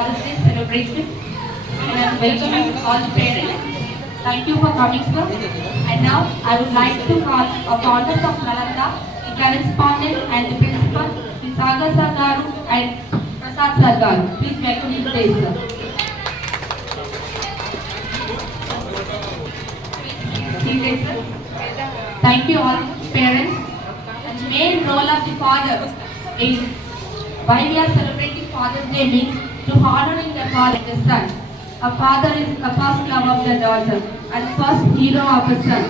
Father's Day celebration. And I am welcoming all the parents. Thank you for coming, sir. And now I would like to call our founders of Nalanda, the correspondent and the principal, Ms. Saga Sargaru and Prasad Sargaru. Please welcome you today, sir. Seated, sir. Thank you all parents. And the main role of the father is why we are celebrating Father's Day means to honoring the father and the son. A father is the first love of the daughter and first hero of a son.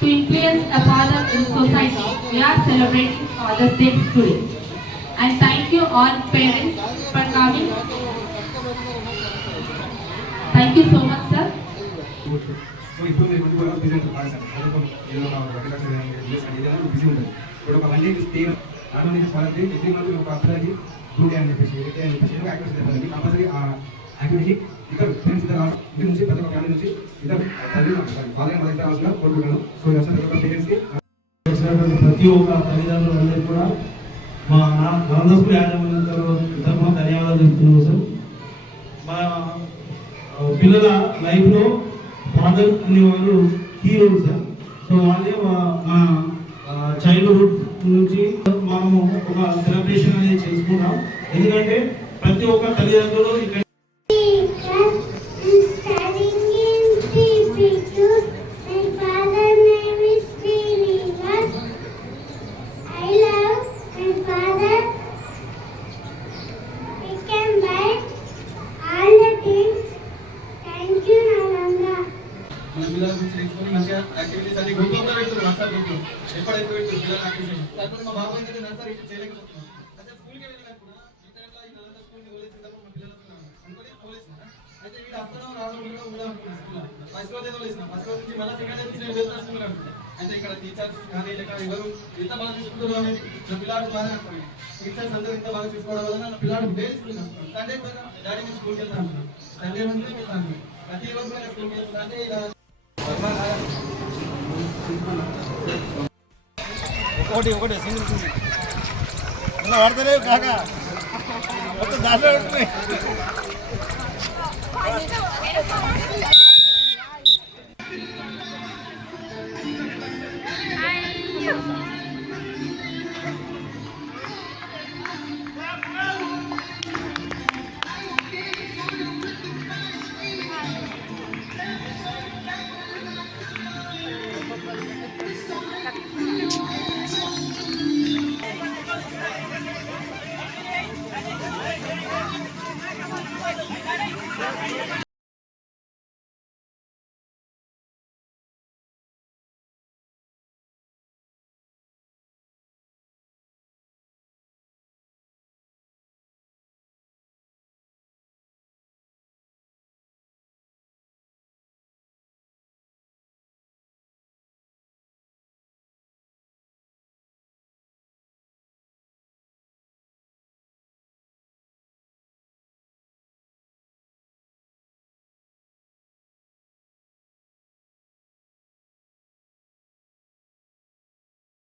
To influence a father in society, we are celebrating Father's Day today. And thank you all parents for coming. Thank you so much, sir. So ఇప్పుడు మీరు ముందు కూడా బిజీ ఉంటుంది సార్ చదువుకోండి ఏదో ఒక బిజీ ఉంటుంది ఇప్పుడు ఒక one day stay normal father day every month ఒక అబ్బాయి టూ డే అని చెప్పేసి ఏ డే అని చెప్పేసి యాక్టివిటీస్ చేస్తారండి కంపల్సరీ ఆ యాక్టివిటీ ఇద్దరు ఫ్రెండ్స్ ఇద్దరు ఇంటి నుంచి ప్రతి ఒక్క ఫ్యామిలీ నుంచి ఇద్దరు తల్లి ఫాదర్ అండ్ మదర్ ఇద్దరు అవసరం కోరుకుంటున్నాను. సో ఇది ప్రతి ఒక్క పేరెంట్స్కి ప్రతి ఒక్క తల్లిదండ్రులందరికీ కూడా మా నలంద స్కూల్ యాజమాన్యం తరఫున ధన్యవాదాలు చెప్తున్నాము సార్. మా పిల్లల లైఫ్లో ఫాదర్ అనేవారు హీరో సార్. సో వాళ్ళే మా చైల్డ్హుడ్ నుంచి మనము ఒక సెలబ్రేషన్ అనేది చేసుకుంటాం. ఎందుకంటే ప్రతి ఒక్క తల్లిదండ్రులు ఇక్కడ పిల్లల గురించి నేర్చుకుని మంచిగా యాక్టివిటీస్ అన్ని గ్రూప్లో పెడుతున్నారు. నర్సరీ గ్రూప్లో ఎప్పుడైతే పెడుతుంది పిల్లల యాక్టివిటీస్ కాకపోతే మా బాబు అయితే నర్సరీ చేయలేకపోతున్నాం. అసలు స్కూల్కి వెళ్ళినప్పుడు ఈ టైంలో ఈ నలంద స్కూల్ని వదిలేసినప్పుడు మా పిల్లలు అనుకుని వదిలేసిన అయితే వీడు అప్పుడు రావడం కూడా అనుకున్నాను. ఫస్ట్ రోజు వదిలేసిన ఫస్ట్ రోజు నుంచి మళ్ళీ సెకండ్ నుంచి నేను వెళ్తాను అనుకుంటాను. అయితే ఇక్కడ టీచర్స్ కానీ ఇక్కడ ఎవరు ఎంత బాగా తీసుకుంటారు అనేది నా పిల్లాడు బాగా అనుకోండి. టీచర్స్ అందరూ ఇంత బాగా తీసుకోవడం వల్ల నా పిల్లాడు డైలీ స్కూల్కి వస్తున్నాను. సండే కూడా డాడీ నేను స్కూల్కి వెళ్తాను అనుకున్నాను. సండే మంది వెళ్తాను ప్రతి రోజు కూడా స్కూల్కి వెళ్తాను. అంటే ఇలా ఒకటి ఒకటి సింగిల్ సింగిల్ ఇలా పడతలేవు కాకా మొత్తం దాంట్లో